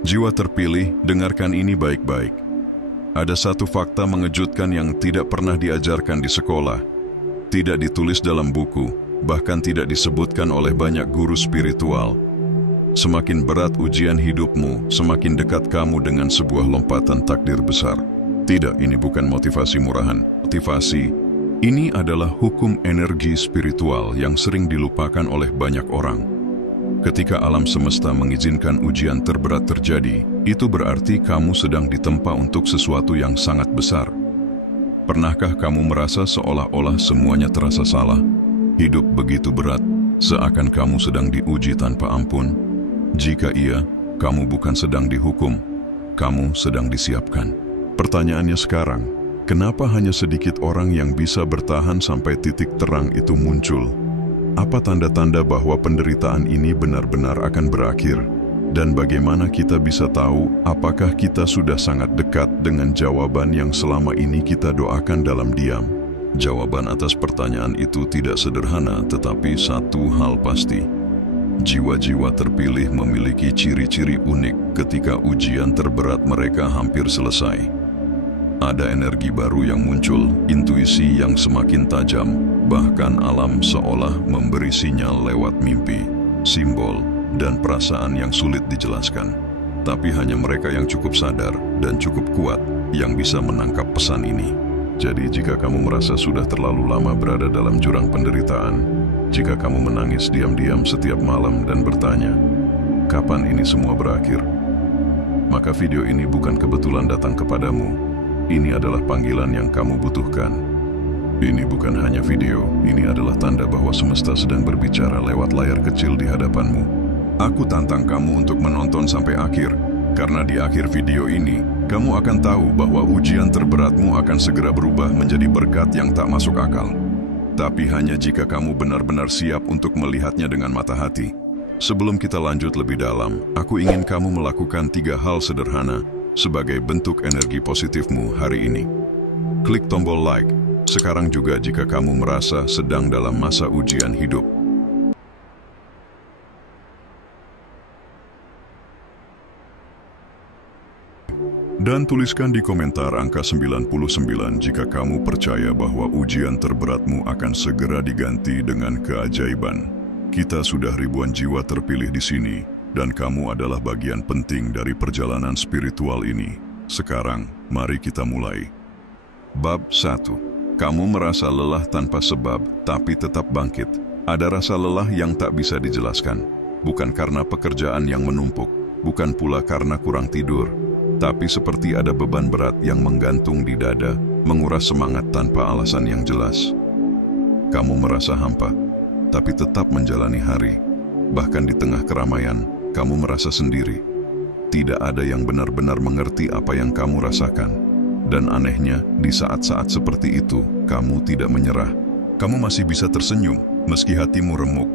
Jiwa terpilih, dengarkan ini baik-baik. Ada satu fakta mengejutkan yang tidak pernah diajarkan di sekolah, tidak ditulis dalam buku, bahkan tidak disebutkan oleh banyak guru spiritual. Semakin berat ujian hidupmu, semakin dekat kamu dengan sebuah lompatan takdir besar. Tidak, ini bukan motivasi murahan. Motivasi, ini adalah hukum energi spiritual yang sering dilupakan oleh banyak orang. Ketika alam semesta mengizinkan ujian terberat terjadi, itu berarti kamu sedang ditempa untuk sesuatu yang sangat besar. Pernahkah kamu merasa seolah-olah semuanya terasa salah? Hidup begitu berat, seakan kamu sedang diuji tanpa ampun. Jika iya, kamu bukan sedang dihukum, kamu sedang disiapkan. Pertanyaannya sekarang, kenapa hanya sedikit orang yang bisa bertahan sampai titik terang itu muncul? Apa tanda-tanda bahwa penderitaan ini benar-benar akan berakhir? Dan bagaimana kita bisa tahu apakah kita sudah sangat dekat dengan jawaban yang selama ini kita doakan dalam diam? Jawaban atas pertanyaan itu tidak sederhana, tetapi satu hal pasti. Jiwa-jiwa terpilih memiliki ciri-ciri unik ketika ujian terberat mereka hampir selesai. Ada energi baru yang muncul, intuisi yang semakin tajam, bahkan alam seolah memberi sinyal lewat mimpi, simbol, dan perasaan yang sulit dijelaskan. Tapi hanya mereka yang cukup sadar dan cukup kuat yang bisa menangkap pesan ini. Jadi jika kamu merasa sudah terlalu lama berada dalam jurang penderitaan, jika kamu menangis diam-diam setiap malam dan bertanya, kapan ini semua berakhir? Maka video ini bukan kebetulan datang kepadamu. Ini adalah panggilan yang kamu butuhkan. Ini bukan hanya video, ini adalah tanda bahwa semesta sedang berbicara lewat layar kecil di hadapanmu. Aku tantang kamu untuk menonton sampai akhir, karena di akhir video ini, kamu akan tahu bahwa ujian terberatmu akan segera berubah menjadi berkat yang tak masuk akal. Tapi hanya jika kamu benar-benar siap untuk melihatnya dengan mata hati. Sebelum kita lanjut lebih dalam, aku ingin kamu melakukan 3 hal sederhana sebagai bentuk energi positifmu hari ini. Klik tombol like sekarang juga jika kamu merasa sedang dalam masa ujian hidup. Dan tuliskan di komentar angka 99 jika kamu percaya bahwa ujian terberatmu akan segera diganti dengan keajaiban. Kita sudah ribuan jiwa terpilih di sini, dan kamu adalah bagian penting dari perjalanan spiritual ini. Sekarang, mari kita mulai. Bab 1. Kamu merasa lelah tanpa sebab, tapi tetap bangkit. Ada rasa lelah yang tak bisa dijelaskan. Bukan karena pekerjaan yang menumpuk, bukan pula karena kurang tidur, tapi seperti ada beban berat yang menggantung di dada, menguras semangat tanpa alasan yang jelas. Kamu merasa hampa, tapi tetap menjalani hari. Bahkan di tengah keramaian, kamu merasa sendiri. Tidak ada yang benar-benar mengerti apa yang kamu rasakan. Dan anehnya, di saat-saat seperti itu, kamu tidak menyerah. Kamu masih bisa tersenyum, meski hatimu remuk.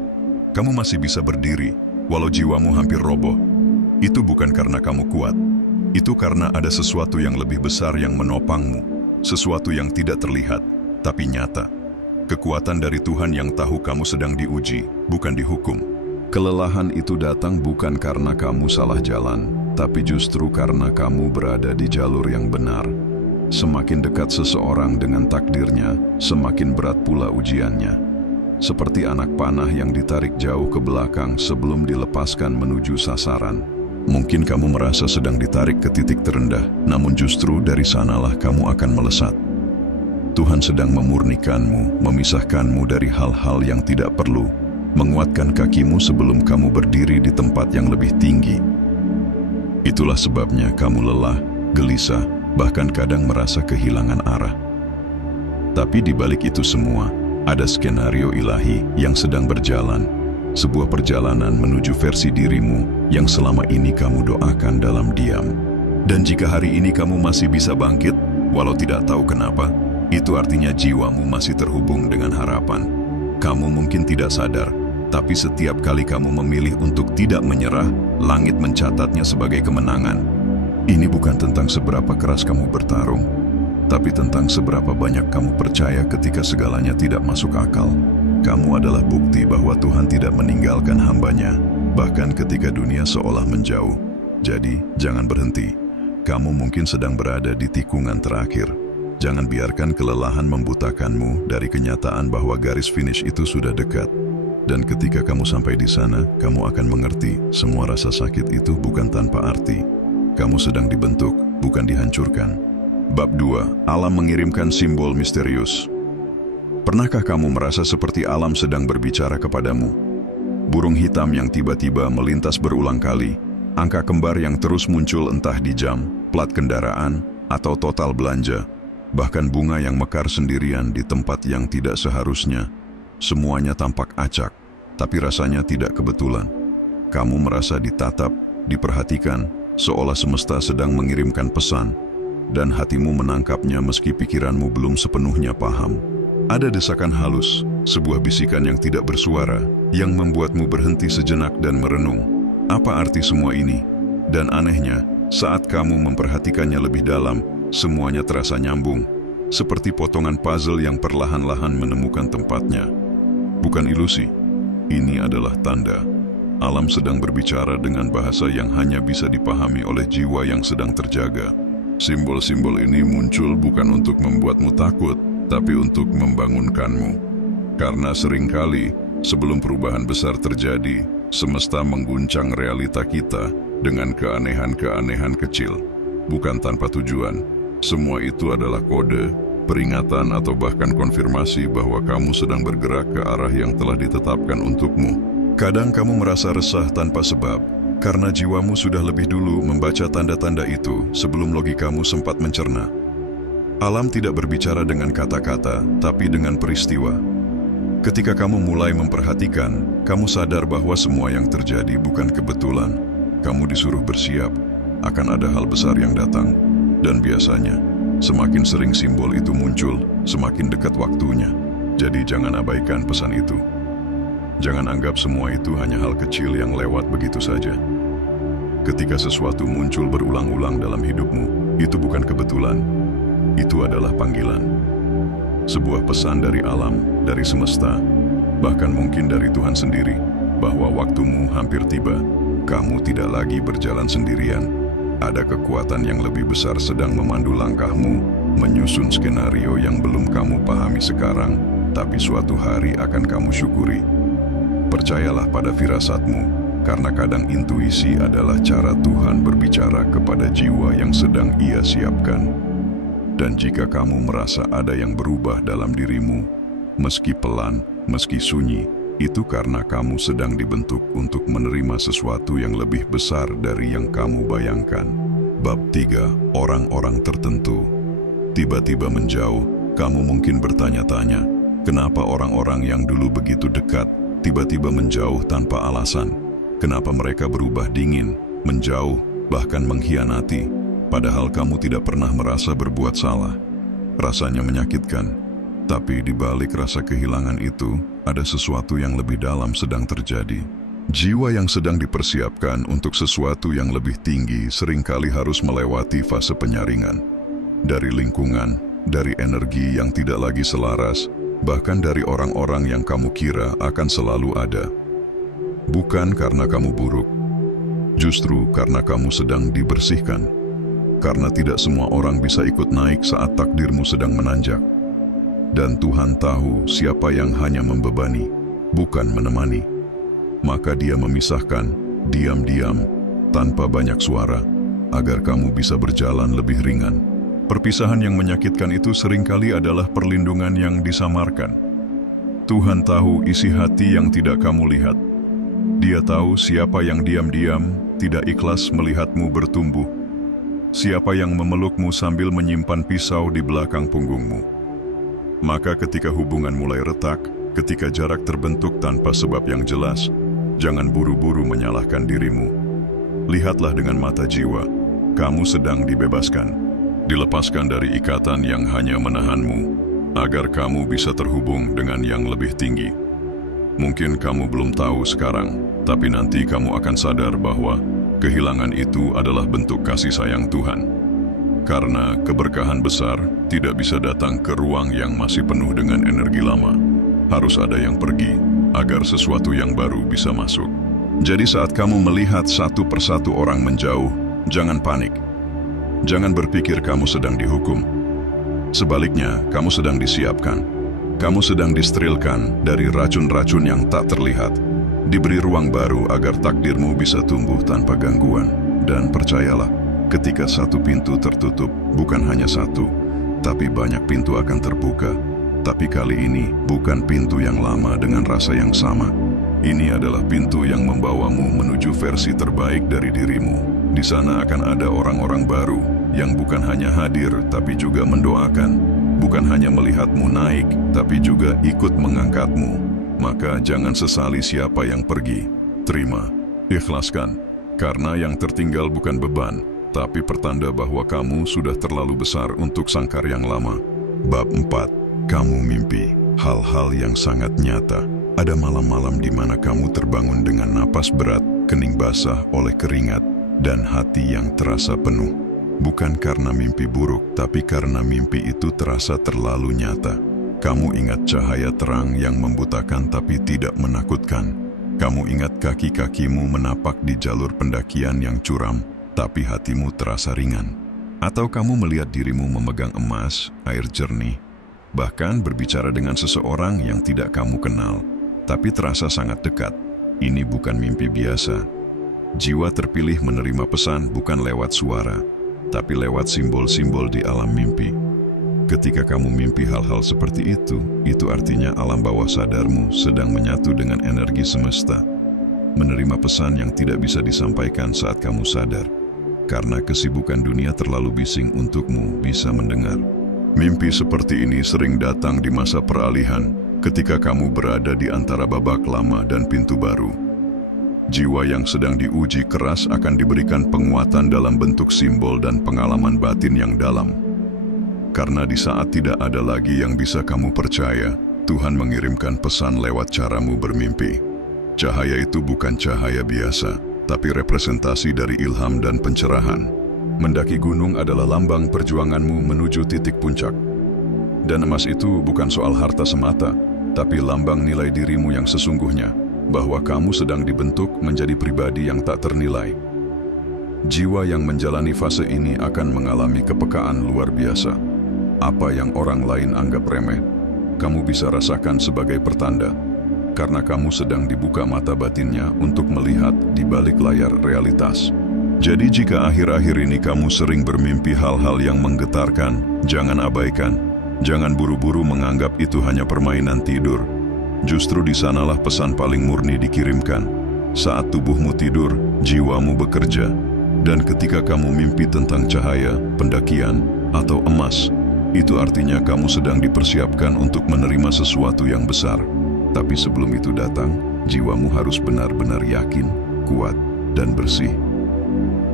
Kamu masih bisa berdiri, walau jiwamu hampir roboh. Itu bukan karena kamu kuat. Itu karena ada sesuatu yang lebih besar yang menopangmu. Sesuatu yang tidak terlihat, tapi nyata. Kekuatan dari Tuhan yang tahu kamu sedang diuji, bukan dihukum. Kelelahan itu datang bukan karena kamu salah jalan, tapi justru karena kamu berada di jalur yang benar. Semakin dekat seseorang dengan takdirnya, semakin berat pula ujiannya. Seperti anak panah yang ditarik jauh ke belakang sebelum dilepaskan menuju sasaran. Mungkin kamu merasa sedang ditarik ke titik terendah, namun justru dari sanalah kamu akan melesat. Tuhan sedang memurnikanmu, memisahkanmu dari hal-hal yang tidak perlu, menguatkan kakimu sebelum kamu berdiri di tempat yang lebih tinggi. Itulah sebabnya kamu lelah, gelisah, bahkan kadang merasa kehilangan arah. Tapi di balik itu semua, ada skenario ilahi yang sedang berjalan, sebuah perjalanan menuju versi dirimu yang selama ini kamu doakan dalam diam. Dan jika hari ini kamu masih bisa bangkit, walau tidak tahu kenapa, itu artinya jiwamu masih terhubung dengan harapan. Kamu mungkin tidak sadar, tapi setiap kali kamu memilih untuk tidak menyerah, langit mencatatnya sebagai kemenangan. Ini bukan tentang seberapa keras kamu bertarung, tapi tentang seberapa banyak kamu percaya ketika segalanya tidak masuk akal. Kamu adalah bukti bahwa Tuhan tidak meninggalkan hamba-Nya, bahkan ketika dunia seolah menjauh. Jadi, jangan berhenti. Kamu mungkin sedang berada di tikungan terakhir. Jangan biarkan kelelahan membutakanmu dari kenyataan bahwa garis finish itu sudah dekat. Dan ketika kamu sampai di sana, kamu akan mengerti semua rasa sakit itu bukan tanpa arti. Kamu sedang dibentuk, bukan dihancurkan. Bab 2. Alam mengirimkan simbol misterius. Pernahkah kamu merasa seperti alam sedang berbicara kepadamu? Burung hitam yang tiba-tiba melintas berulang kali, angka kembar yang terus muncul entah di jam, plat kendaraan, atau total belanja, bahkan bunga yang mekar sendirian di tempat yang tidak seharusnya. Semuanya tampak acak, tapi rasanya tidak kebetulan. Kamu merasa ditatap, diperhatikan, seolah semesta sedang mengirimkan pesan, dan hatimu menangkapnya meski pikiranmu belum sepenuhnya paham. Ada desakan halus, sebuah bisikan yang tidak bersuara, yang membuatmu berhenti sejenak dan merenung. Apa arti semua ini? Dan anehnya, saat kamu memperhatikannya lebih dalam, semuanya terasa nyambung, seperti potongan puzzle yang perlahan-lahan menemukan tempatnya. Bukan ilusi, ini adalah tanda. Alam sedang berbicara dengan bahasa yang hanya bisa dipahami oleh jiwa yang sedang terjaga. Simbol-simbol ini muncul bukan untuk membuatmu takut, tapi untuk membangunkanmu. Karena seringkali, sebelum perubahan besar terjadi, semesta mengguncang realita kita dengan keanehan-keanehan kecil, bukan tanpa tujuan. Semua itu adalah kode, peringatan atau bahkan konfirmasi bahwa kamu sedang bergerak ke arah yang telah ditetapkan untukmu. Kadang kamu merasa resah tanpa sebab, karena jiwamu sudah lebih dulu membaca tanda-tanda itu sebelum logikamu sempat mencerna. Alam tidak berbicara dengan kata-kata, tapi dengan peristiwa. Ketika kamu mulai memperhatikan, kamu sadar bahwa semua yang terjadi bukan kebetulan. Kamu disuruh bersiap, akan ada hal besar yang datang. Dan biasanya, semakin sering simbol itu muncul, semakin dekat waktunya. Jadi jangan abaikan pesan itu. Jangan anggap semua itu hanya hal kecil yang lewat begitu saja. Ketika sesuatu muncul berulang-ulang dalam hidupmu, itu bukan kebetulan. Itu adalah panggilan. Sebuah pesan dari alam, dari semesta, bahkan mungkin dari Tuhan sendiri, bahwa waktumu hampir tiba. Kamu tidak lagi berjalan sendirian. Ada kekuatan yang lebih besar sedang memandu langkahmu, menyusun skenario yang belum kamu pahami sekarang, tapi suatu hari akan kamu syukuri. Percayalah pada firasatmu, karena kadang intuisi adalah cara Tuhan berbicara kepada jiwa yang sedang Ia siapkan. Dan jika kamu merasa ada yang berubah dalam dirimu, meski pelan, meski sunyi, itu karena kamu sedang dibentuk untuk menerima sesuatu yang lebih besar dari yang kamu bayangkan. Bab 3. Orang-orang tertentu. Tiba-tiba menjauh, kamu mungkin bertanya-tanya, kenapa orang-orang yang dulu begitu dekat, tiba-tiba menjauh tanpa alasan? Kenapa mereka berubah dingin, menjauh, bahkan mengkhianati? Padahal kamu tidak pernah merasa berbuat salah. Rasanya menyakitkan, tapi di balik rasa kehilangan itu, ada sesuatu yang lebih dalam sedang terjadi. Jiwa yang sedang dipersiapkan untuk sesuatu yang lebih tinggi seringkali harus melewati fase penyaringan. Dari lingkungan, dari energi yang tidak lagi selaras, bahkan dari orang-orang yang kamu kira akan selalu ada. Bukan karena kamu buruk, justru karena kamu sedang dibersihkan. Karena tidak semua orang bisa ikut naik saat takdirmu sedang menanjak. Dan Tuhan tahu siapa yang hanya membebani, bukan menemani. Maka Dia memisahkan, diam-diam, tanpa banyak suara, agar kamu bisa berjalan lebih ringan. Perpisahan yang menyakitkan itu seringkali adalah perlindungan yang disamarkan. Tuhan tahu isi hati yang tidak kamu lihat. Dia tahu siapa yang diam-diam tidak ikhlas melihatmu bertumbuh. Siapa yang memelukmu sambil menyimpan pisau di belakang punggungmu. Maka ketika hubungan mulai retak, ketika jarak terbentuk tanpa sebab yang jelas, jangan buru-buru menyalahkan dirimu. Lihatlah dengan mata jiwa, kamu sedang dibebaskan, dilepaskan dari ikatan yang hanya menahanmu, agar kamu bisa terhubung dengan yang lebih tinggi. Mungkin kamu belum tahu sekarang, tapi nanti kamu akan sadar bahwa kehilangan itu adalah bentuk kasih sayang Tuhan. Karena keberkahan besar tidak bisa datang ke ruang yang masih penuh dengan energi lama. Harus ada yang pergi, agar sesuatu yang baru bisa masuk. Jadi saat kamu melihat satu persatu orang menjauh, jangan panik. Jangan berpikir kamu sedang dihukum. Sebaliknya, kamu sedang disiapkan. Kamu sedang disterilkan dari racun-racun yang tak terlihat. Diberi ruang baru agar takdirmu bisa tumbuh tanpa gangguan. Dan percayalah, ketika satu pintu tertutup, bukan hanya satu, tapi banyak pintu akan terbuka. Tapi kali ini bukan pintu yang lama dengan rasa yang sama. Ini adalah pintu yang membawamu menuju versi terbaik dari dirimu. Di sana akan ada orang-orang baru yang bukan hanya hadir tapi juga mendoakan, bukan hanya melihatmu naik tapi juga ikut mengangkatmu. Maka jangan sesali siapa yang pergi. Terima, ikhlaskan, karena yang tertinggal bukan beban, tapi pertanda bahwa kamu sudah terlalu besar untuk sangkar yang lama. Bab 4. Kamu mimpi hal-hal yang sangat nyata. Ada malam-malam di mana kamu terbangun dengan napas berat, kening basah oleh keringat, dan hati yang terasa penuh. Bukan karena mimpi buruk, tapi karena mimpi itu terasa terlalu nyata. Kamu ingat cahaya terang yang membutakan tapi tidak menakutkan. Kamu ingat kaki-kakimu menapak di jalur pendakian yang curam, tapi hatimu terasa ringan. Atau kamu melihat dirimu memegang emas, air jernih, bahkan berbicara dengan seseorang yang tidak kamu kenal, tapi terasa sangat dekat. Ini bukan mimpi biasa. Jiwa terpilih menerima pesan bukan lewat suara, tapi lewat simbol-simbol di alam mimpi. Ketika kamu mimpi hal-hal seperti itu artinya alam bawah sadarmu sedang menyatu dengan energi semesta, menerima pesan yang tidak bisa disampaikan saat kamu sadar, karena kesibukan dunia terlalu bising untukmu bisa mendengar. Mimpi seperti ini sering datang di masa peralihan, ketika kamu berada di antara babak lama dan pintu baru. Jiwa yang sedang diuji keras akan diberikan penguatan dalam bentuk simbol dan pengalaman batin yang dalam. Karena di saat tidak ada lagi yang bisa kamu percaya, Tuhan mengirimkan pesan lewat caramu bermimpi. Cahaya itu bukan cahaya biasa, tapi representasi dari ilham dan pencerahan. Mendaki gunung adalah lambang perjuanganmu menuju titik puncak. Dan emas itu bukan soal harta semata, tapi lambang nilai dirimu yang sesungguhnya, bahwa kamu sedang dibentuk menjadi pribadi yang tak ternilai. Jiwa yang menjalani fase ini akan mengalami kepekaan luar biasa. Apa yang orang lain anggap remeh, kamu bisa rasakan sebagai pertanda, karena kamu sedang dibuka mata batinnya untuk melihat di balik layar realitas. Jadi jika akhir-akhir ini kamu sering bermimpi hal-hal yang menggetarkan, jangan abaikan. Jangan buru-buru menganggap itu hanya permainan tidur. Justru di sanalah pesan paling murni dikirimkan. Saat tubuhmu tidur, jiwamu bekerja. Dan ketika kamu mimpi tentang cahaya, pendakian, atau emas, itu artinya kamu sedang dipersiapkan untuk menerima sesuatu yang besar. Tapi sebelum itu datang, jiwamu harus benar-benar yakin, kuat, dan bersih.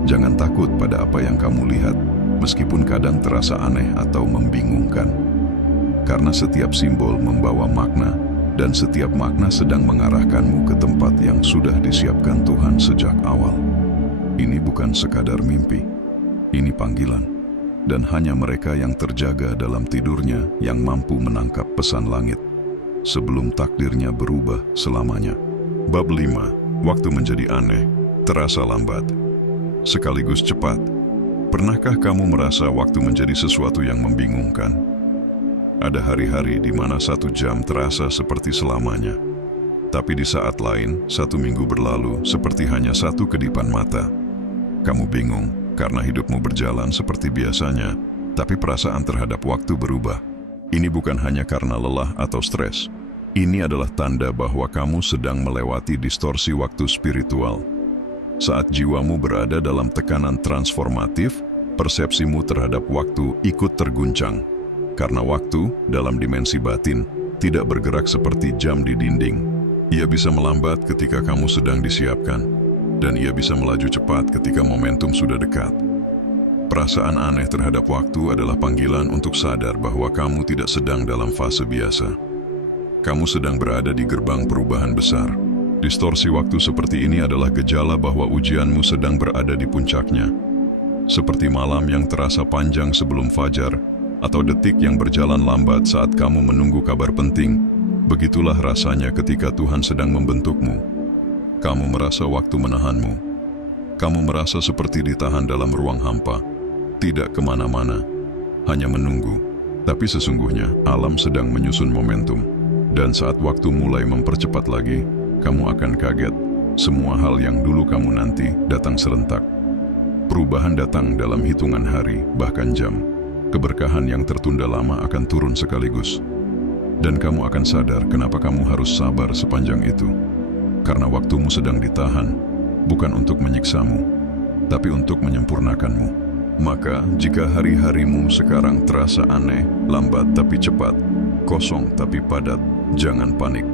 Jangan takut pada apa yang kamu lihat, meskipun kadang terasa aneh atau membingungkan. Karena setiap simbol membawa makna, dan setiap makna sedang mengarahkanmu ke tempat yang sudah disiapkan Tuhan sejak awal. Ini bukan sekadar mimpi, ini panggilan. Dan hanya mereka yang terjaga dalam tidurnya yang mampu menangkap pesan langit, sebelum takdirnya berubah selamanya. Bab 5. Waktu menjadi aneh, terasa lambat, sekaligus cepat. Pernahkah kamu merasa waktu menjadi sesuatu yang membingungkan? Ada hari-hari di mana 1 jam terasa seperti selamanya. Tapi di saat lain, 1 minggu berlalu seperti hanya 1 kedipan mata. Kamu bingung karena hidupmu berjalan seperti biasanya, tapi perasaan terhadap waktu berubah. Ini bukan hanya karena lelah atau stres. Ini adalah tanda bahwa kamu sedang melewati distorsi waktu spiritual. Saat jiwamu berada dalam tekanan transformatif, persepsimu terhadap waktu ikut terguncang. Karena waktu, dalam dimensi batin, tidak bergerak seperti jam di dinding. Ia bisa melambat ketika kamu sedang disiapkan, dan ia bisa melaju cepat ketika momentum sudah dekat. Perasaan aneh terhadap waktu adalah panggilan untuk sadar bahwa kamu tidak sedang dalam fase biasa. Kamu sedang berada di gerbang perubahan besar. Distorsi waktu seperti ini adalah gejala bahwa ujianmu sedang berada di puncaknya. Seperti malam yang terasa panjang sebelum fajar, atau detik yang berjalan lambat saat kamu menunggu kabar penting, begitulah rasanya ketika Tuhan sedang membentukmu. Kamu merasa waktu menahanmu. Kamu merasa seperti ditahan dalam ruang hampa, tidak kemana-mana, hanya menunggu. Tapi sesungguhnya alam sedang menyusun momentum. Dan saat waktu mulai mempercepat lagi, kamu akan kaget. Semua hal yang dulu kamu nanti datang serentak. Perubahan datang dalam hitungan hari, bahkan jam. Keberkahan yang tertunda lama akan turun sekaligus. Dan kamu akan sadar kenapa kamu harus sabar sepanjang itu. Karena waktumu sedang ditahan, bukan untuk menyiksamu, tapi untuk menyempurnakanmu. Maka jika hari-harimu sekarang terasa aneh, lambat tapi cepat, kosong tapi padat, jangan panik.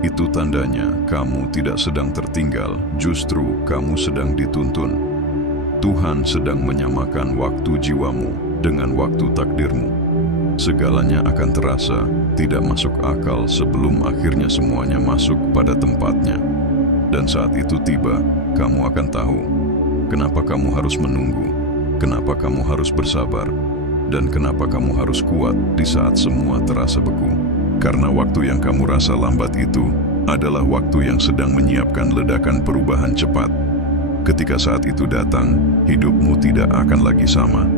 Itu tandanya kamu tidak sedang tertinggal, justru kamu sedang dituntun. Tuhan sedang menyamakan waktu jiwamu dengan waktu takdirmu. Segalanya akan terasa tidak masuk akal sebelum akhirnya semuanya masuk pada tempatnya. Dan saat itu tiba, kamu akan tahu kenapa kamu harus menunggu, kenapa kamu harus bersabar, dan kenapa kamu harus kuat di saat semua terasa beku. Karena waktu yang kamu rasa lambat itu adalah waktu yang sedang menyiapkan ledakan perubahan cepat. Ketika saat itu datang, hidupmu tidak akan lagi sama.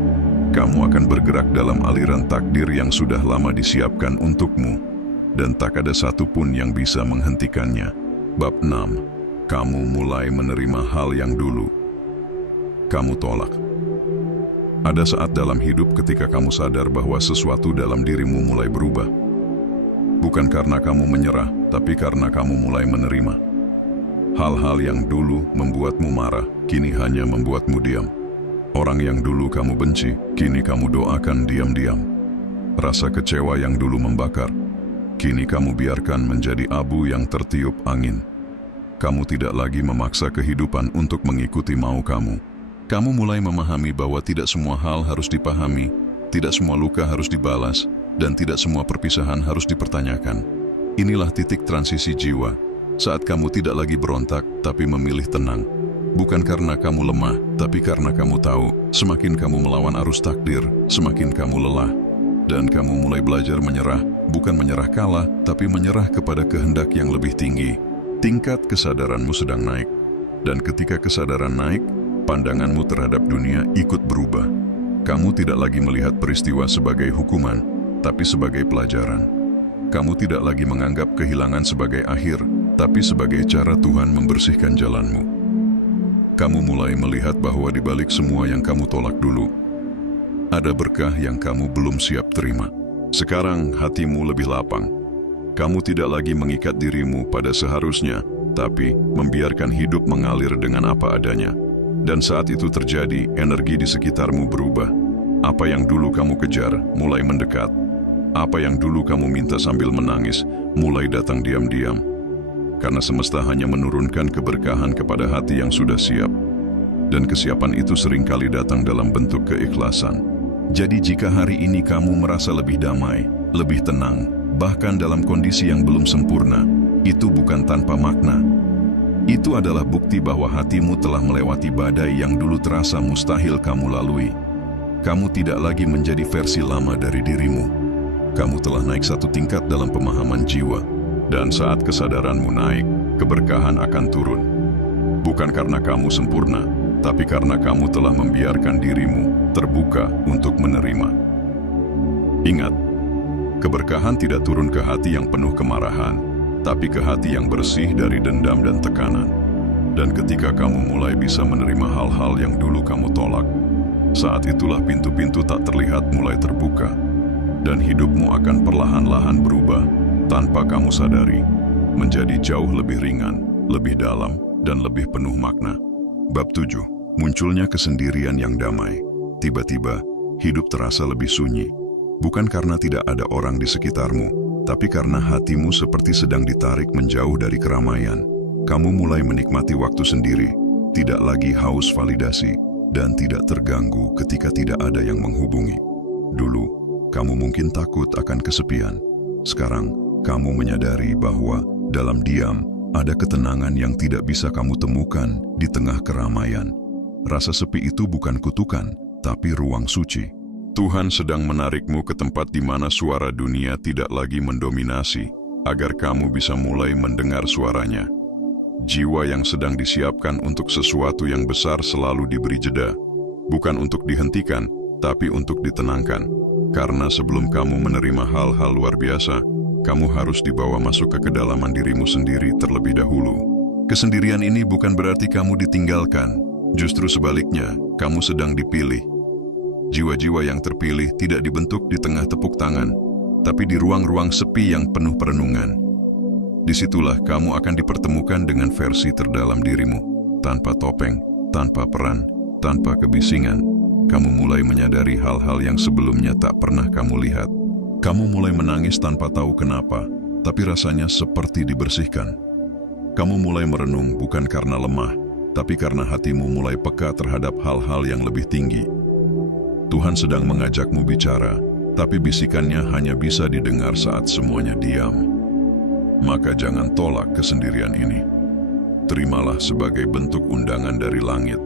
Kamu akan bergerak dalam aliran takdir yang sudah lama disiapkan untukmu, dan tak ada satupun yang bisa menghentikannya. Bab 6. Kamu mulai menerima hal yang dulu kamu tolak. Ada saat dalam hidup ketika kamu sadar bahwa sesuatu dalam dirimu mulai berubah. Bukan karena kamu menyerah, tapi karena kamu mulai menerima. Hal-hal yang dulu membuatmu marah, kini hanya membuatmu diam. Orang yang dulu kamu benci, kini kamu doakan diam-diam. Rasa kecewa yang dulu membakar, kini kamu biarkan menjadi abu yang tertiup angin. Kamu tidak lagi memaksa kehidupan untuk mengikuti mau kamu. Kamu mulai memahami bahwa tidak semua hal harus dipahami, tidak semua luka harus dibalas, dan tidak semua perpisahan harus dipertanyakan. Inilah titik transisi jiwa, saat kamu tidak lagi berontak, tapi memilih tenang. Bukan karena kamu lemah, tapi karena kamu tahu, semakin kamu melawan arus takdir, semakin kamu lelah. Dan kamu mulai belajar menyerah, bukan menyerah kalah, tapi menyerah kepada kehendak yang lebih tinggi. Tingkat kesadaranmu sedang naik. Dan ketika kesadaran naik, pandanganmu terhadap dunia ikut berubah. Kamu tidak lagi melihat peristiwa sebagai hukuman, tapi sebagai pelajaran. Kamu tidak lagi menganggap kehilangan sebagai akhir, tapi sebagai cara Tuhan membersihkan jalanmu. Kamu mulai melihat bahwa di balik semua yang kamu tolak dulu, ada berkah yang kamu belum siap terima. Sekarang hatimu lebih lapang. Kamu tidak lagi mengikat dirimu pada seharusnya, tapi membiarkan hidup mengalir dengan apa adanya. Dan saat itu terjadi, energi di sekitarmu berubah. Apa yang dulu kamu kejar mulai mendekat. Apa yang dulu kamu minta sambil menangis mulai datang diam-diam. Karena semesta hanya menurunkan keberkahan kepada hati yang sudah siap. Dan kesiapan itu seringkali datang dalam bentuk keikhlasan. Jadi jika hari ini kamu merasa lebih damai, lebih tenang, bahkan dalam kondisi yang belum sempurna, itu bukan tanpa makna. Itu adalah bukti bahwa hatimu telah melewati badai yang dulu terasa mustahil kamu lalui. Kamu tidak lagi menjadi versi lama dari dirimu. Kamu telah naik satu tingkat dalam pemahaman jiwa. Dan saat kesadaranmu naik, keberkahan akan turun. Bukan karena kamu sempurna, tapi karena kamu telah membiarkan dirimu terbuka untuk menerima. Ingat, keberkahan tidak turun ke hati yang penuh kemarahan, tapi ke hati yang bersih dari dendam dan tekanan. Dan ketika kamu mulai bisa menerima hal-hal yang dulu kamu tolak, saat itulah pintu-pintu tak terlihat mulai terbuka, dan hidupmu akan perlahan-lahan berubah tanpa kamu sadari, menjadi jauh lebih ringan, lebih dalam, dan lebih penuh makna. Bab 7. Munculnya kesendirian yang damai. Tiba-tiba, hidup terasa lebih sunyi. Bukan karena tidak ada orang di sekitarmu, tapi karena hatimu seperti sedang ditarik menjauh dari keramaian. Kamu mulai menikmati waktu sendiri, tidak lagi haus validasi, dan tidak terganggu ketika tidak ada yang menghubungi. Dulu, kamu mungkin takut akan kesepian. Sekarang, kamu menyadari bahwa dalam diam ada ketenangan yang tidak bisa kamu temukan di tengah keramaian. Rasa sepi itu bukan kutukan, tapi ruang suci. Tuhan sedang menarikmu ke tempat di mana suara dunia tidak lagi mendominasi, agar kamu bisa mulai mendengar suaranya. Jiwa yang sedang disiapkan untuk sesuatu yang besar selalu diberi jeda. Bukan untuk dihentikan, tapi untuk ditenangkan. Karena sebelum kamu menerima hal-hal luar biasa, kamu harus dibawa masuk ke kedalaman dirimu sendiri terlebih dahulu. Kesendirian ini bukan berarti kamu ditinggalkan. Justru sebaliknya, kamu sedang dipilih. Jiwa-jiwa yang terpilih tidak dibentuk di tengah tepuk tangan, tapi di ruang-ruang sepi yang penuh perenungan. Disitulah kamu akan dipertemukan dengan versi terdalam dirimu, tanpa topeng, tanpa peran, tanpa kebisingan. Kamu mulai menyadari hal-hal yang sebelumnya tak pernah kamu lihat. Kamu mulai menangis tanpa tahu kenapa, tapi rasanya seperti dibersihkan. Kamu mulai merenung bukan karena lemah, tapi karena hatimu mulai peka terhadap hal-hal yang lebih tinggi. Tuhan sedang mengajakmu bicara, tapi bisikannya hanya bisa didengar saat semuanya diam. Maka jangan tolak kesendirian ini. Terimalah sebagai bentuk undangan dari langit,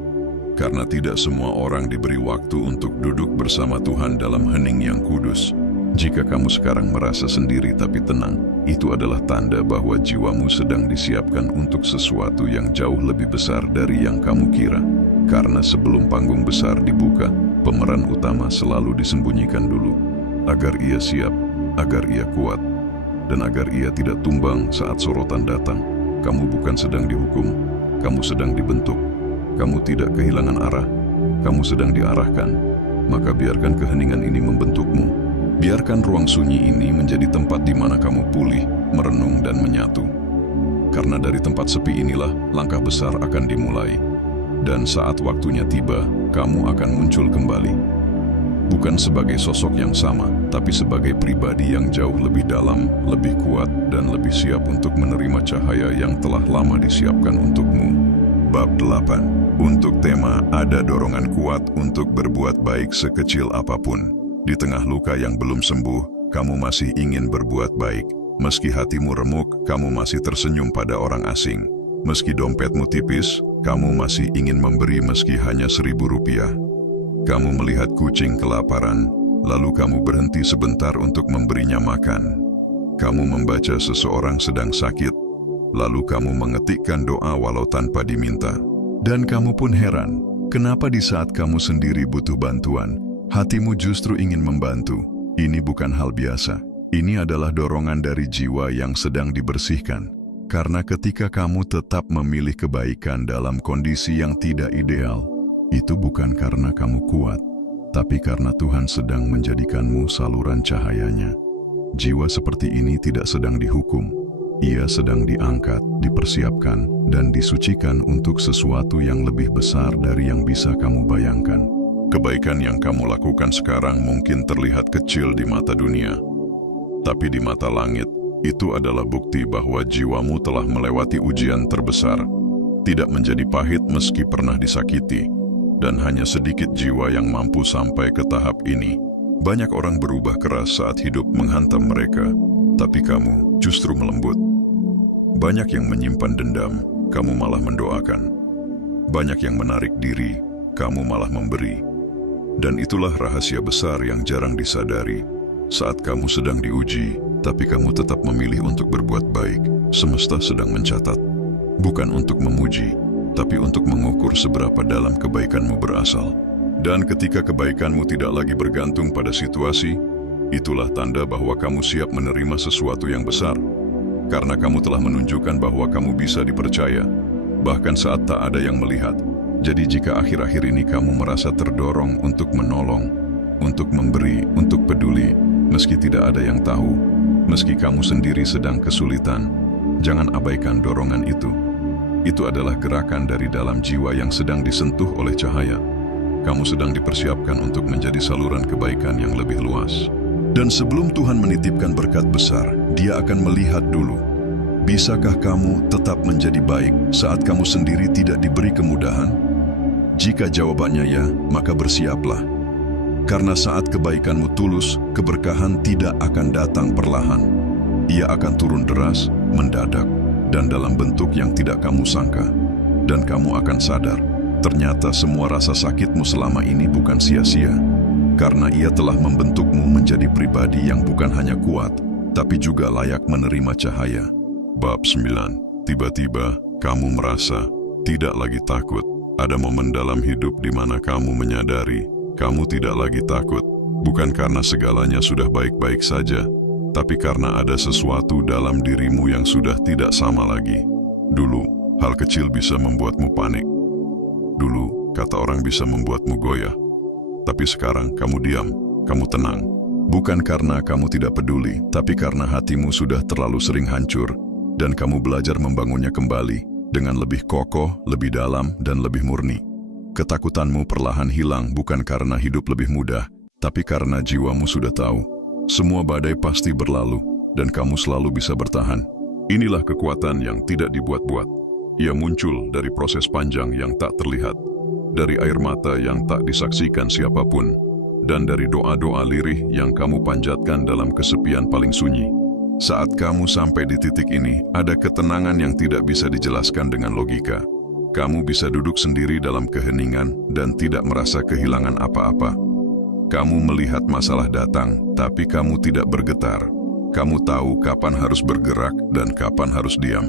karena tidak semua orang diberi waktu untuk duduk bersama Tuhan dalam hening yang kudus. Jika kamu sekarang merasa sendiri tapi tenang, itu adalah tanda bahwa jiwamu sedang disiapkan untuk sesuatu yang jauh lebih besar dari yang kamu kira. Karena sebelum panggung besar dibuka, pemeran utama selalu disembunyikan dulu, agar ia siap, agar ia kuat, dan agar ia tidak tumbang saat sorotan datang. Kamu bukan sedang dihukum, kamu sedang dibentuk. Kamu tidak kehilangan arah, kamu sedang diarahkan. Maka biarkan keheningan ini membentukmu. Biarkan ruang sunyi ini menjadi tempat di mana kamu pulih, merenung, dan menyatu. Karena dari tempat sepi inilah langkah besar akan dimulai. Dan saat waktunya tiba, kamu akan muncul kembali. Bukan sebagai sosok yang sama, tapi sebagai pribadi yang jauh lebih dalam, lebih kuat, dan lebih siap untuk menerima cahaya yang telah lama disiapkan untukmu. Bab 8. Untuk tema, ada dorongan kuat untuk berbuat baik sekecil apapun. Di tengah luka yang belum sembuh, kamu masih ingin berbuat baik. Meski hatimu remuk, kamu masih tersenyum pada orang asing. Meski dompetmu tipis, kamu masih ingin memberi meski hanya Rp1.000. Kamu melihat kucing kelaparan, lalu kamu berhenti sebentar untuk memberinya makan. Kamu membaca seseorang sedang sakit, lalu kamu mengetikkan doa walau tanpa diminta. Dan kamu pun heran, kenapa di saat kamu sendiri butuh bantuan, hatimu justru ingin membantu. Ini bukan hal biasa. Ini adalah dorongan dari jiwa yang sedang dibersihkan. Karena ketika kamu tetap memilih kebaikan dalam kondisi yang tidak ideal, itu bukan karena kamu kuat, tapi karena Tuhan sedang menjadikanmu saluran cahayanya. Jiwa seperti ini tidak sedang dihukum. Ia sedang diangkat, dipersiapkan, dan disucikan untuk sesuatu yang lebih besar dari yang bisa kamu bayangkan. Kebaikan yang kamu lakukan sekarang mungkin terlihat kecil di mata dunia, tapi di mata langit, itu adalah bukti bahwa jiwamu telah melewati ujian terbesar, tidak menjadi pahit meski pernah disakiti, dan hanya sedikit jiwa yang mampu sampai ke tahap ini. Banyak orang berubah keras saat hidup menghantam mereka, tapi kamu justru melembut. Banyak yang menyimpan dendam, kamu malah mendoakan. Banyak yang menarik diri, kamu malah memberi. Dan itulah rahasia besar yang jarang disadari. Saat kamu sedang diuji, tapi kamu tetap memilih untuk berbuat baik, semesta sedang mencatat. Bukan untuk memuji, tapi untuk mengukur seberapa dalam kebaikanmu berasal. Dan ketika kebaikanmu tidak lagi bergantung pada situasi, itulah tanda bahwa kamu siap menerima sesuatu yang besar. Karena kamu telah menunjukkan bahwa kamu bisa dipercaya, bahkan saat tak ada yang melihat. Jadi jika akhir-akhir ini kamu merasa terdorong untuk menolong, untuk memberi, untuk peduli, meski tidak ada yang tahu, meski kamu sendiri sedang kesulitan, jangan abaikan dorongan itu. Itu adalah gerakan dari dalam jiwa yang sedang disentuh oleh cahaya. Kamu sedang dipersiapkan untuk menjadi saluran kebaikan yang lebih luas. Dan sebelum Tuhan menitipkan berkat besar, Dia akan melihat dulu. Bisakah kamu tetap menjadi baik saat kamu sendiri tidak diberi kemudahan? Jika jawabannya ya, maka bersiaplah. Karena saat kebaikanmu tulus, keberkahan tidak akan datang perlahan. Ia akan turun deras, mendadak, dan dalam bentuk yang tidak kamu sangka. Dan kamu akan sadar, ternyata semua rasa sakitmu selama ini bukan sia-sia. Karena ia telah membentukmu menjadi pribadi yang bukan hanya kuat, tapi juga layak menerima cahaya. Bab 9. Tiba-tiba, Kamu merasa tidak lagi takut. Ada momen dalam hidup di mana kamu menyadari kamu tidak lagi takut. Bukan karena segalanya sudah baik-baik saja, tapi karena ada sesuatu dalam dirimu yang sudah tidak sama lagi. Dulu, hal kecil bisa membuatmu panik. Dulu, kata orang bisa membuatmu goyah. Tapi sekarang kamu diam, kamu tenang. Bukan karena kamu tidak peduli, tapi karena hatimu sudah terlalu sering hancur, dan kamu belajar membangunnya kembali dengan lebih kokoh, lebih dalam, dan lebih murni. Ketakutanmu perlahan hilang bukan karena hidup lebih mudah, tapi karena jiwamu sudah tahu, semua badai pasti berlalu, dan kamu selalu bisa bertahan. Inilah kekuatan yang tidak dibuat-buat. Ia muncul dari proses panjang yang tak terlihat, dari air mata yang tak disaksikan siapapun, dan dari doa-doa lirih yang kamu panjatkan dalam kesepian paling sunyi. Saat kamu sampai di titik ini, ada ketenangan yang tidak bisa dijelaskan dengan logika. Kamu bisa duduk sendiri dalam keheningan dan tidak merasa kehilangan apa-apa. Kamu melihat masalah datang, tapi kamu tidak bergetar. Kamu tahu kapan harus bergerak dan kapan harus diam.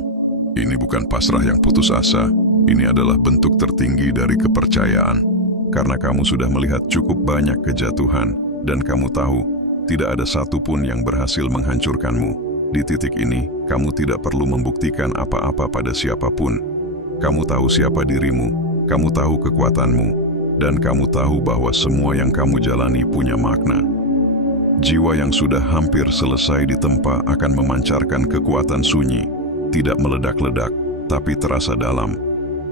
Ini bukan pasrah yang putus asa, ini adalah bentuk tertinggi dari kepercayaan. Karena kamu sudah melihat cukup banyak kejatuhan, dan kamu tahu, tidak ada satupun yang berhasil menghancurkanmu. Di titik ini, kamu tidak perlu membuktikan apa-apa pada siapapun. Kamu tahu siapa dirimu, kamu tahu kekuatanmu, dan kamu tahu bahwa semua yang kamu jalani punya makna. Jiwa yang sudah hampir selesai ditempa akan memancarkan kekuatan sunyi, tidak meledak-ledak, tapi terasa dalam.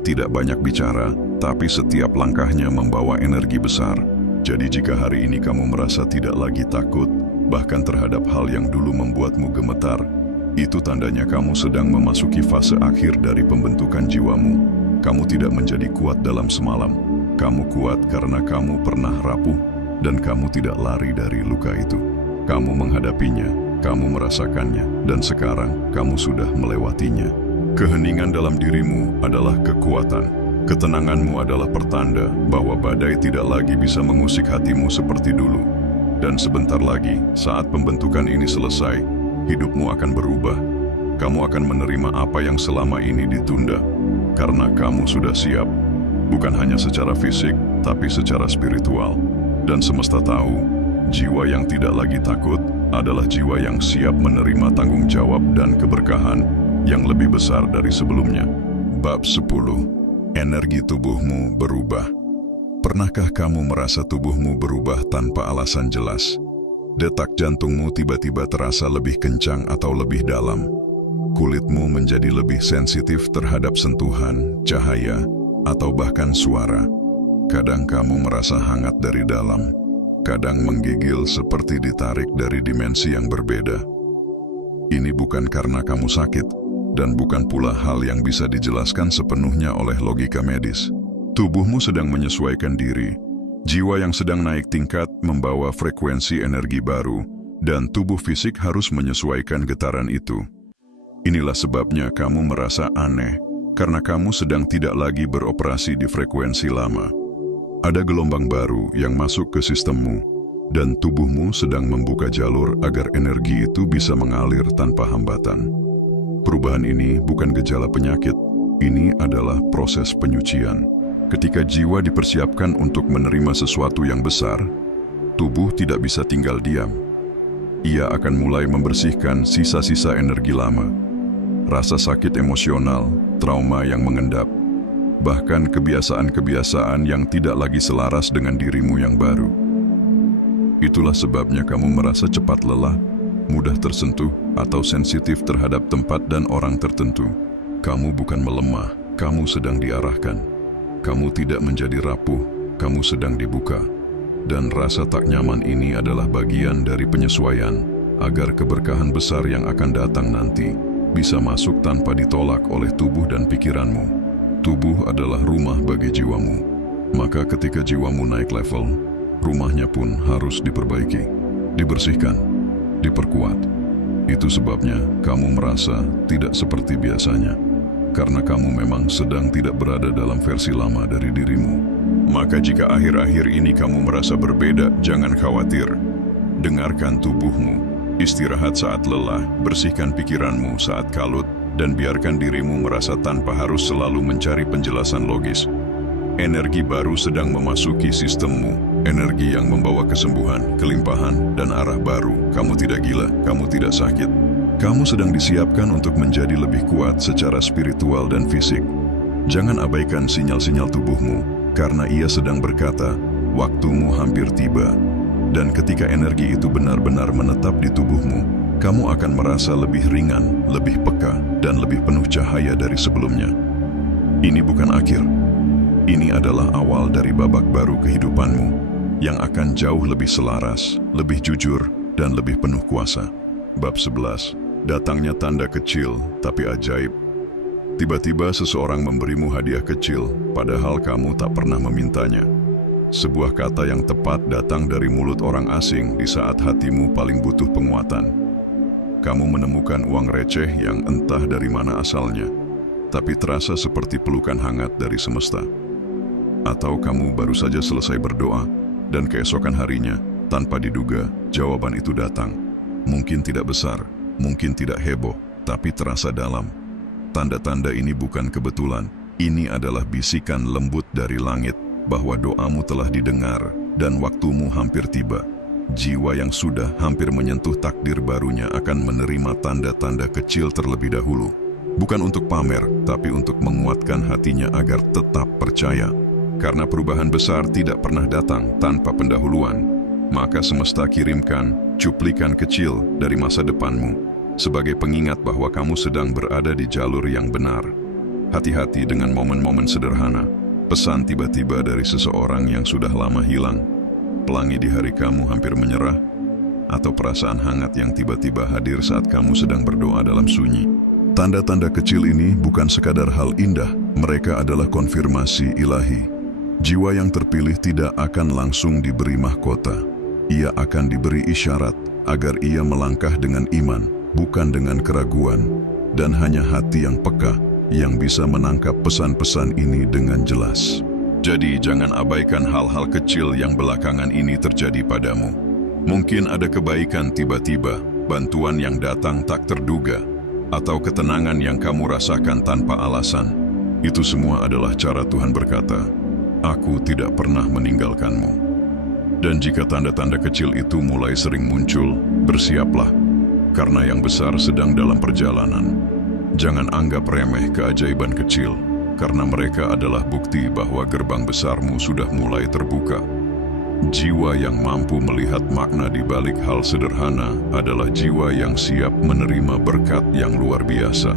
Tidak banyak bicara, tapi setiap langkahnya membawa energi besar. Jadi jika hari ini kamu merasa tidak lagi takut, bahkan terhadap hal yang dulu membuatmu gemetar, itu tandanya kamu sedang memasuki fase akhir dari pembentukan jiwamu. Kamu tidak menjadi kuat dalam semalam. Kamu kuat karena kamu pernah rapuh, dan kamu tidak lari dari luka itu. Kamu menghadapinya, kamu merasakannya, dan sekarang kamu sudah melewatinya. Keheningan dalam dirimu adalah kekuatan. Ketenanganmu adalah pertanda bahwa badai tidak lagi bisa mengusik hatimu seperti dulu. Dan sebentar lagi, saat pembentukan ini selesai, hidupmu akan berubah. Kamu akan menerima apa yang selama ini ditunda, karena kamu sudah siap. Bukan hanya secara fisik, tapi secara spiritual. Dan semesta tahu, jiwa yang tidak lagi takut adalah jiwa yang siap menerima tanggung jawab dan keberkahan yang lebih besar dari sebelumnya. Bab 10. Energi tubuhmu berubah. Pernahkah kamu merasa tubuhmu berubah tanpa alasan jelas? Detak jantungmu tiba-tiba terasa lebih kencang atau lebih dalam. Kulitmu menjadi lebih sensitif terhadap sentuhan, cahaya, atau bahkan suara. Kadang kamu merasa hangat dari dalam, kadang menggigil seperti ditarik dari dimensi yang berbeda. Ini bukan karena kamu sakit, dan bukan pula hal yang bisa dijelaskan sepenuhnya oleh logika medis. Tubuhmu sedang menyesuaikan diri. Jiwa yang sedang naik tingkat membawa frekuensi energi baru, dan tubuh fisik harus menyesuaikan getaran itu. Inilah sebabnya kamu merasa aneh, karena kamu sedang tidak lagi beroperasi di frekuensi lama. Ada gelombang baru yang masuk ke sistemmu, dan tubuhmu sedang membuka jalur agar energi itu bisa mengalir tanpa hambatan. Perubahan ini bukan gejala penyakit, ini adalah proses penyucian. Ketika jiwa dipersiapkan untuk menerima sesuatu yang besar, tubuh tidak bisa tinggal diam. Ia akan mulai membersihkan sisa-sisa energi lama. Rasa sakit emosional, trauma yang mengendap, bahkan kebiasaan-kebiasaan yang tidak lagi selaras dengan dirimu yang baru. Itulah sebabnya kamu merasa cepat lelah, mudah tersentuh, atau sensitif terhadap tempat dan orang tertentu. Kamu bukan melemah, kamu sedang diarahkan. Kamu tidak menjadi rapuh, kamu sedang dibuka. Dan rasa tak nyaman ini adalah bagian dari penyesuaian, agar keberkahan besar yang akan datang nanti bisa masuk tanpa ditolak oleh tubuh dan pikiranmu. Tubuh adalah rumah bagi jiwamu. Maka ketika jiwamu naik level, rumahnya pun harus diperbaiki, dibersihkan, diperkuat. Itu sebabnya kamu merasa tidak seperti biasanya, karena kamu memang sedang tidak berada dalam versi lama dari dirimu. Maka jika akhir-akhir ini kamu merasa berbeda, jangan khawatir. Dengarkan tubuhmu. Istirahat saat lelah, bersihkan pikiranmu saat kalut, dan biarkan dirimu merasa tanpa harus selalu mencari penjelasan logis. Energi baru sedang memasuki sistemmu, energi yang membawa kesembuhan, kelimpahan, dan arah baru. Kamu tidak gila, kamu tidak sakit. Kamu sedang disiapkan untuk menjadi lebih kuat secara spiritual dan fisik. Jangan abaikan sinyal-sinyal tubuhmu, karena ia sedang berkata, waktumu hampir tiba. Dan ketika energi itu benar-benar menetap di tubuhmu, kamu akan merasa lebih ringan, lebih peka, dan lebih penuh cahaya dari sebelumnya. Ini bukan akhir. Ini adalah awal dari babak baru kehidupanmu, yang akan jauh lebih selaras, lebih jujur, dan lebih penuh kuasa. Bab 11. Datangnya tanda kecil, tapi ajaib. Tiba-tiba seseorang memberimu hadiah kecil, padahal kamu tak pernah memintanya. Sebuah kata yang tepat datang dari mulut orang asing di saat hatimu paling butuh penguatan. Kamu menemukan uang receh yang entah dari mana asalnya, tapi terasa seperti pelukan hangat dari semesta. Atau kamu baru saja selesai berdoa, dan keesokan harinya, tanpa diduga, jawaban itu datang. Mungkin tidak besar, mungkin tidak heboh, tapi terasa dalam. Tanda-tanda ini bukan kebetulan, ini adalah bisikan lembut dari langit, bahwa doamu telah didengar dan waktumu hampir tiba. Jiwa yang sudah hampir menyentuh takdir barunya akan menerima tanda-tanda kecil terlebih dahulu. Bukan untuk pamer, tapi untuk menguatkan hatinya agar tetap percaya. Karena perubahan besar tidak pernah datang tanpa pendahuluan, maka semesta kirimkan cuplikan kecil dari masa depanmu, sebagai pengingat bahwa kamu sedang berada di jalur yang benar. Hati-hati dengan momen-momen sederhana. Pesan tiba-tiba dari seseorang yang sudah lama hilang, pelangi di hari kamu hampir menyerah, atau perasaan hangat yang tiba-tiba hadir saat kamu sedang berdoa dalam sunyi. Tanda-tanda kecil ini bukan sekadar hal indah, mereka adalah konfirmasi ilahi. Jiwa yang terpilih tidak akan langsung diberi mahkota. Ia akan diberi isyarat agar ia melangkah dengan iman, bukan dengan keraguan, dan hanya hati yang peka yang bisa menangkap pesan-pesan ini dengan jelas. Jadi jangan abaikan hal-hal kecil yang belakangan ini terjadi padamu. Mungkin ada kebaikan tiba-tiba, bantuan yang datang tak terduga, atau ketenangan yang kamu rasakan tanpa alasan. Itu semua adalah cara Tuhan berkata, "Aku tidak pernah meninggalkanmu." Dan jika tanda-tanda kecil itu mulai sering muncul, bersiaplah, karena yang besar sedang dalam perjalanan. Jangan anggap remeh keajaiban kecil, karena mereka adalah bukti bahwa gerbang besarmu sudah mulai terbuka. Jiwa yang mampu melihat makna di balik hal sederhana adalah jiwa yang siap menerima berkat yang luar biasa.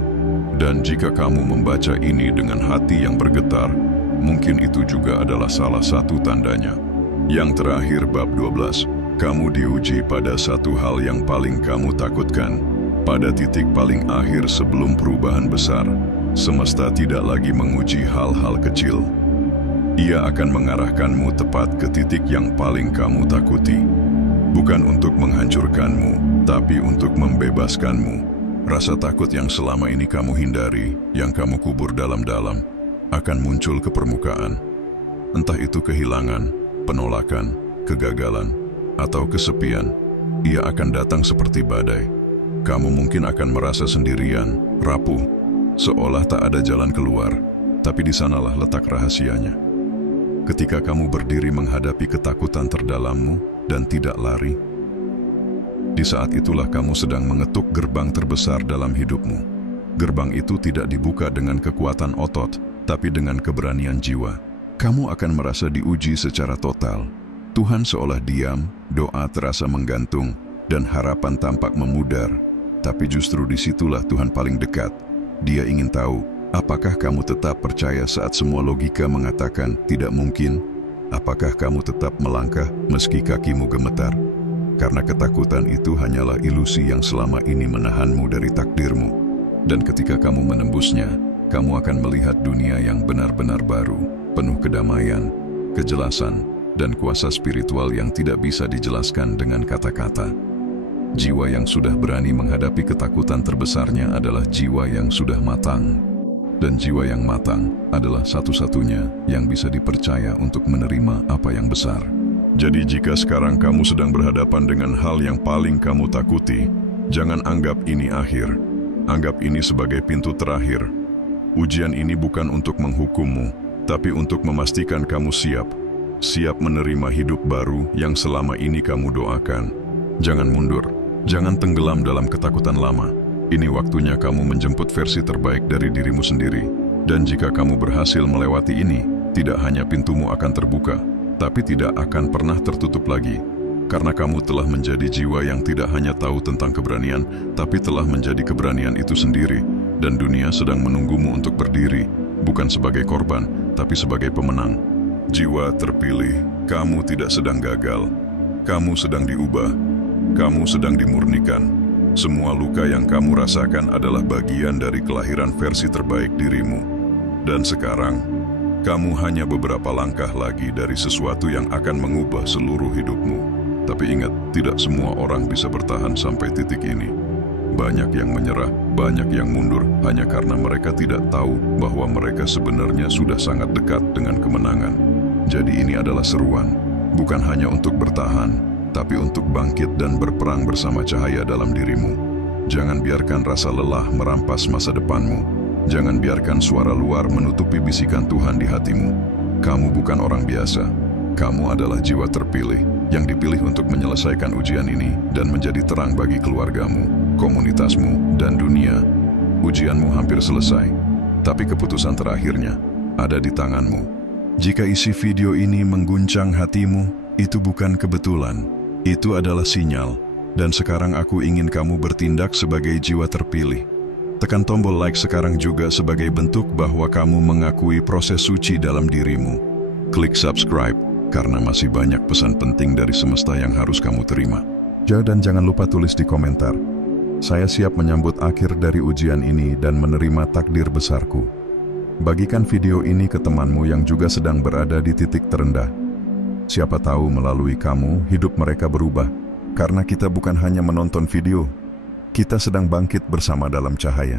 Dan jika kamu membaca ini dengan hati yang bergetar, mungkin itu juga adalah salah satu tandanya. Yang terakhir, bab 12. Kamu diuji pada satu hal yang paling kamu takutkan. Pada titik paling akhir sebelum perubahan besar, semesta tidak lagi menguji hal-hal kecil. Ia akan mengarahkanmu tepat ke titik yang paling kamu takuti. Bukan untuk menghancurkanmu, tapi untuk membebaskanmu. Rasa takut yang selama ini kamu hindari, yang kamu kubur dalam-dalam, akan muncul ke permukaan. Entah itu kehilangan, penolakan, kegagalan, atau kesepian, ia akan datang seperti badai. Kamu mungkin akan merasa sendirian, rapuh, seolah tak ada jalan keluar, tapi di sanalah letak rahasianya. Ketika kamu berdiri menghadapi ketakutan terdalammu dan tidak lari, di saat itulah kamu sedang mengetuk gerbang terbesar dalam hidupmu. Gerbang itu tidak dibuka dengan kekuatan otot, tapi dengan keberanian jiwa. Kamu akan merasa diuji secara total. Tuhan seolah diam, doa terasa menggantung, dan harapan tampak memudar. Tapi justru disitulah Tuhan paling dekat. Dia ingin tahu, apakah kamu tetap percaya saat semua logika mengatakan tidak mungkin? Apakah kamu tetap melangkah meski kakimu gemetar? Karena ketakutan itu hanyalah ilusi yang selama ini menahanmu dari takdirmu. Dan ketika kamu menembusnya, kamu akan melihat dunia yang benar-benar baru, penuh kedamaian, kejelasan, dan kuasa spiritual yang tidak bisa dijelaskan dengan kata-kata. Jiwa yang sudah berani menghadapi ketakutan terbesarnya adalah jiwa yang sudah matang. Dan jiwa yang matang adalah satu-satunya yang bisa dipercaya untuk menerima apa yang besar. Jadi jika sekarang kamu sedang berhadapan dengan hal yang paling kamu takuti, Jangan anggap ini akhir. Anggap ini sebagai pintu terakhir. Ujian ini bukan untuk menghukummu, tapi untuk memastikan kamu siap. Siap menerima hidup baru yang selama ini kamu doakan. Jangan mundur. Jangan tenggelam dalam ketakutan lama. Ini waktunya kamu menjemput versi terbaik dari dirimu sendiri. Dan jika kamu berhasil melewati ini, tidak hanya pintumu akan terbuka, tapi tidak akan pernah tertutup lagi. Karena kamu telah menjadi jiwa yang tidak hanya tahu tentang keberanian, tapi telah menjadi keberanian itu sendiri. Dan dunia sedang menunggumu untuk berdiri, bukan sebagai korban, tapi sebagai pemenang. Jiwa terpilih, kamu tidak sedang gagal. Kamu sedang diubah. Kamu sedang dimurnikan. Semua luka yang kamu rasakan adalah bagian dari kelahiran versi terbaik dirimu. Dan sekarang, kamu hanya beberapa langkah lagi dari sesuatu yang akan mengubah seluruh hidupmu. Tapi ingat, tidak semua orang bisa bertahan sampai titik ini. Banyak yang menyerah, banyak yang mundur, hanya karena mereka tidak tahu bahwa mereka sebenarnya sudah sangat dekat dengan kemenangan. Jadi ini adalah seruan, bukan hanya untuk bertahan, tapi untuk bangkit dan berperang bersama cahaya dalam dirimu. Jangan biarkan rasa lelah merampas masa depanmu. Jangan biarkan suara luar menutupi bisikan Tuhan di hatimu. Kamu bukan orang biasa. Kamu adalah jiwa terpilih yang dipilih untuk menyelesaikan ujian ini dan menjadi terang bagi keluargamu, komunitasmu, dan dunia. Ujianmu hampir selesai, tapi keputusan terakhirnya ada di tanganmu. Jika isi video ini mengguncang hatimu, itu bukan kebetulan. Itu adalah sinyal. Dan sekarang aku ingin kamu bertindak sebagai jiwa terpilih. Tekan tombol like sekarang juga sebagai bentuk bahwa kamu mengakui proses suci dalam dirimu. Klik subscribe, karena masih banyak pesan penting dari semesta yang harus kamu terima. Dan jangan lupa tulis di komentar, saya siap menyambut akhir dari ujian ini dan menerima takdir besarku. Bagikan video ini ke temanmu yang juga sedang berada di titik terendah. Siapa tahu melalui kamu, hidup mereka berubah. Karena kita bukan hanya menonton video, kita sedang bangkit bersama dalam cahaya.